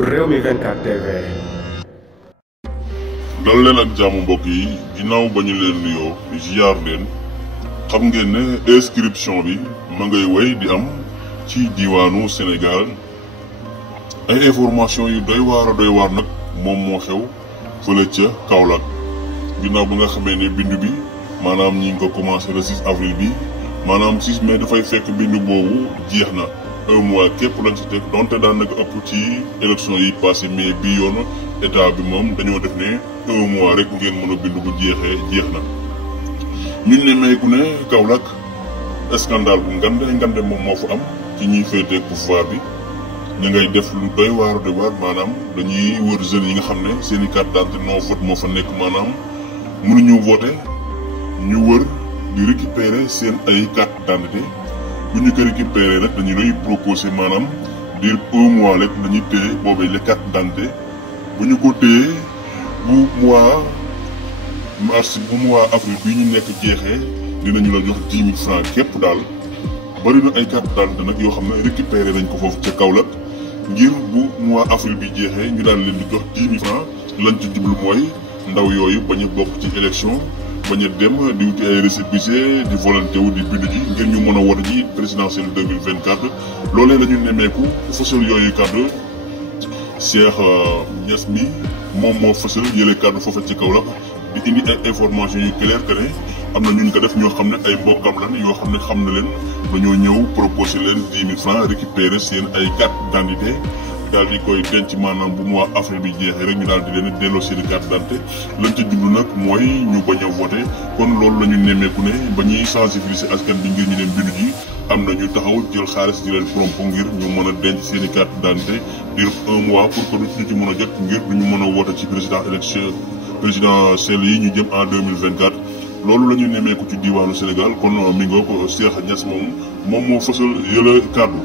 Rewmi 24 TV. dal leen ak jàmm mbokk yi ginnaaw ba ñu leen nuyoo ziar leen xam ngeen ne inscription bi ma ngay wéy di am ci diwaanu Sénégal ay information yu doy waar nag moom moo xew fële ca Kaolack ginnaaw ba nga xamee ne bindu bi maanaam ñi ngi ko commencé le 6 avril bi maanaam 6 mai dafay fekk bindu boobu jeex na un mois képp lañ ci teg donte daanaka ëpp ci élection yi passé mais bii yoon état bi moom dañoo def ne un mois rek ngeen mën a bindu bu jeexee jeex na. ñun ne meeku ne Kaolack scandale bu ngande moom moo fa am ci ñuy féetee pouvoir bi ñu ngay def lu doy waar maanaam dañuy wër jeunes yi nga xam ne seen i carte d'identité non vote moo fa nekk maanaam mënuñu voter ñu wër di récupérer seen ay carte d'identité bu ñu ko récupérer nag dañu lay proposer maanaam diir un mois rek dañuy téye boobee les carte d'identité bu ñu ko téye bu mois avril bii ñu nekk jeexee dinañu la jox 10 000 francs képp daal bari na ay carte d'identité nag yoo xam ne récupéré nañ ko foofu ca Kaolack ngir bu mois avril bi jeexee ñu daal leen di jox 10 000 francs lañ ci jublu mooy ndaw yooyu bañ a bokk ci élection bañ a dem di wuti ay récépissé di volonté wu di bindu ji ngir ñu mën a wote ji présidentielle 2024 loolee la ñu nemmeeku fësal yooyu kàddu Cheikh Niass mi moom moo fësal yële kàddu foofa ci Kaolack di indi ay information yu clair que ne am na ñu ko def ñoo xam ne ay mbokkam lan yoo xam ne xam na leen dañoo ñëw proposé leen 10 000 francs récupérer seen ay carte d'identité daal di koy denc maanaam bu mois avril bi jeexee rek ñu daal di leen delloo seen carte d'identité lañ ca jublu nag mooy ñu bañ a voté kon loolu la ñu nemmeeku ne ba ñuy sensibiliser askan bi ngir ñu leen bindu ji am na ñu taxaw jël xaalis di leen prompo ngir ñu mën a denc seen i carte d'identité dir un mois pour que ñu ci mën a jot ngir duñu mën a voté ci présidentielle yi ñu jëm en 2024 loolu la ñu nemmeeku ci diwaanu Sénégal kon mi ngoo ko Cheikh Niass moom moo fësal yële kàddu